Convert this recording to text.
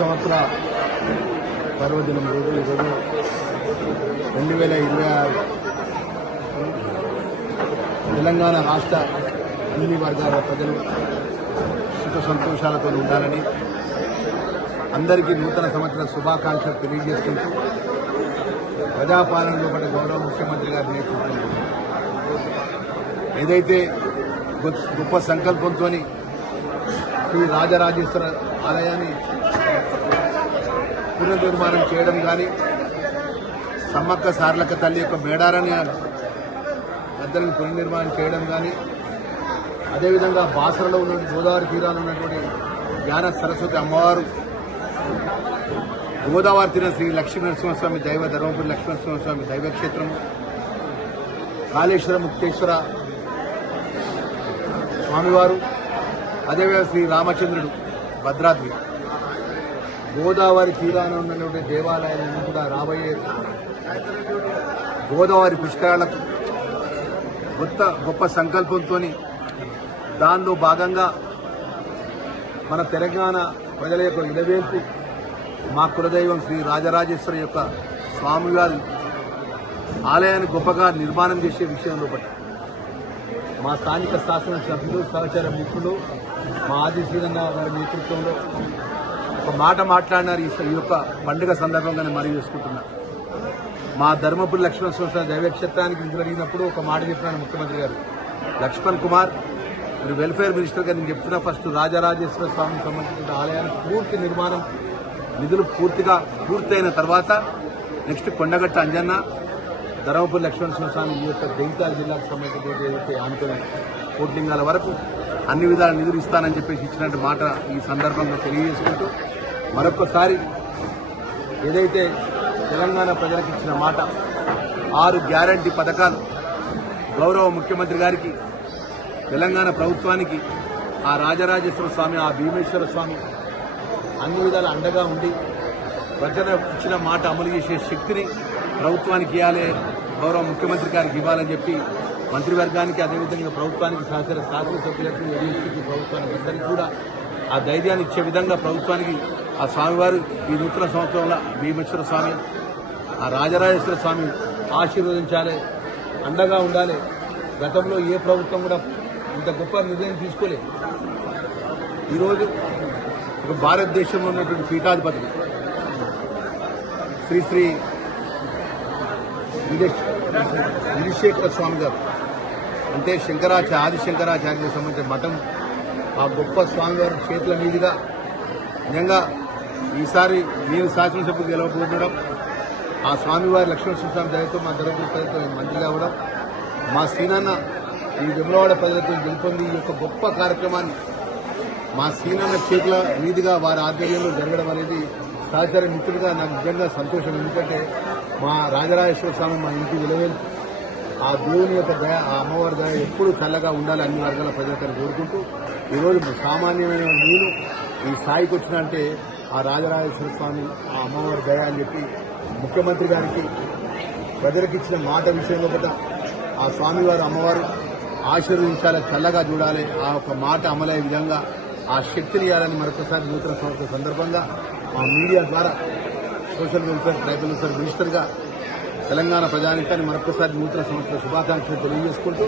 సంవత్సర పర్వదినం రోజు ఈరోజు 2026 తెలంగాణ రాష్ట్ర అన్ని వర్గాల ప్రజలు సుఖ సంతోషాలతో ఉండాలని అందరికీ నూతన సంవత్సర శుభాకాంక్షలు తెలియజేసుకుంటూ ప్రజాపాలనలో పడ్డ గౌరవ ముఖ్యమంత్రి గారి నేతృత్వంలో ఏదైతే గొప్ప సంకల్పంతో శ్రీ రాజరాజేశ్వర ఆలయాన్ని పునర్నిర్మాణం చేయడం కానీ సమ్మక్క సార్లక్క తల్లి యొక్క మేడారాన్ని గద్దలను పునర్నిర్మాణం చేయడం కానీ అదేవిధంగా బాసరలో ఉన్న గోదావరి తీరాలు ఉన్నటువంటి జ్ఞాన సరస్వతి అమ్మవారు గోదావరి తీరం శ్రీ లక్ష్మీనరసింహస్వామి దైవ ధర్మపురి లక్ష్మీనరసింహస్వామి దైవక్షేత్రము కాళేశ్వర ముక్తేశ్వర స్వామివారు అదేవిధంగా శ్రీ రామచంద్రుడు భద్రాద్రి గోదావరి తీరాన ఉన్నటువంటి దేవాలయాలను కూడా రాబోయే గోదావరి పుష్కరాలకు గొప్ప సంకల్పంతో దానిలో భాగంగా మన తెలంగాణ ప్రజల యొక్క ఇలవేల్పు మా కులదైవం శ్రీ రాజరాజేశ్వరి యొక్క స్వామివారి ఆలయాన్ని గొప్పగా నిర్మాణం చేసే విషయంలో బట్టి మా స్థానిక శాసనసభ్యులు సహచర మిత్రులు మా ఆది శ్రీరన్న గారి నేతృత్వంలో ఒక మాట మాట్లాడినారు. ఈ యొక్క పండుగ సందర్భంగానే మనవి చేసుకుంటున్నారు. మా ధర్మపురి లక్ష్మణస్వామి దైవక్షేత్రానికి నిధులు అడిగినప్పుడు ఒక మాట చెప్పినారు ముఖ్యమంత్రి గారు, లక్ష్మణ్ కుమార్ మీరు వెల్ఫేర్ మినిస్టర్ గారు నేను చెప్తున్నా, ఫస్ట్ రాజరాజేశ్వర స్వామికి సంబంధించిన ఆలయానికి పూర్తి నిర్మాణం నిధులు పూర్తయిన తర్వాత నెక్స్ట్ కొండగట్ట అంజన్న ధర్మపురి లక్ష్మణస్వామి ఈ యొక్క జగిత్యాల జిల్లాకు సంబంధించిన ఏదైతే ఆనుకుని కోట్లింగాల వరకు అన్ని విధాల నిధులు ఇస్తానని చెప్పేసి ఇచ్చినట్టు మాట ఈ సందర్భంగా తెలియజేసుకుంటూ మరొకసారి ఏదైతే తెలంగాణ ప్రజలకు ఇచ్చిన మాట 6 గ్యారంటీ పథకాలు గౌరవ ముఖ్యమంత్రి గారికి తెలంగాణ ప్రభుత్వానికి ఆ రాజరాజేశ్వర స్వామి ఆ భీమేశ్వర స్వామి అన్ని విధాలు అండగా ఉండి ప్రజలు ఇచ్చిన మాట అమలు చేసే శక్తిని ప్రభుత్వానికి ఇవ్వాలి, గౌరవ ముఖ్యమంత్రి గారికి ఇవ్వాలని చెప్పి మంత్రివర్గానికి అదేవిధంగా ప్రభుత్వానికి సహచర శాసనసభ్యులకు ఎన్నికకి ప్రభుత్వానికి అందరికీ కూడా ఆ ధైర్యాన్ని ఇచ్చే విధంగా ప్రభుత్వానికి ఆ స్వామివారు ఈ నూతన సంవత్సరంలో భీమేశ్వర స్వామి ఆ రాజరాజేశ్వర స్వామి ఆశీర్వదించాలి, అండగా ఉండాలి. గతంలో ఏ ప్రభుత్వం కూడా ఇంత గొప్ప నిర్ణయం తీసుకోలేదు. ఈరోజు భారతదేశంలో ఉన్నటువంటి పీఠాధిపతులు శ్రీ శ్రీ విజయశేఖర స్వామి గారు అంటే ఆది శంకరాచార్యకు సంబంధించిన మఠం ఆ గొప్ప స్వామివారి చేతుల మీదుగా నిజంగా ఈసారి నేను శాసనసభ్యులు గెలవబోతుండడం ఆ స్వామివారి లక్ష్మణస్వామి దయతో మా ధర్మపురి మంత్రి కావడం మా సీనన్న ఈ వెములవాడ ప్రజలతో గెలుపొంది ఈ యొక్క గొప్ప కార్యక్రమాన్ని మా సీనన్న చేతుల మీదుగా వారి ఆధ్వర్యంలో జరగడం అనేది సహచర మిత్రులుగా నాకు నిజంగా సంతోషం. ఎందుకంటే మా రాజరాజేశ్వర స్వామి మా ఇంటి విలువలు ఆ దేవుని యొక్క దయ ఆ అమ్మవారి దయ ఎప్పుడూ చల్లగా ఉండాలి అన్ని వర్గాల ప్రజలకని కోరుకుంటూ ఈరోజు సామాన్యమైన నేను ఈ స్థాయికి వచ్చినంటే ఆ రాజరాజేశ్వర స్వామి ఆ అమ్మవారి దయ అని చెప్పి ముఖ్యమంత్రి గారికి ప్రజలకు ఇచ్చిన మాట విషయంలో కూడా ఆ స్వామివారు అమ్మవారు ఆశీర్వదించాలి, చల్లగా చూడాలి, ఆ ఒక మాట అమలయ్యే విధంగా ఆ శక్తిని ఇవ్వాలని మరొకసారి నూతన సంవత్సర సందర్భంగా మా మీడియా ద్వారా సోషల్ వెల్ఫేర్ ట్రైబల్ వెల్ఫేర్ మినిస్టర్గా తెలంగాణ ప్రజానికాన్ని మరొకసారి నూతన సంవత్సర శుభాకాంక్షలు తెలియజేసుకుంటూ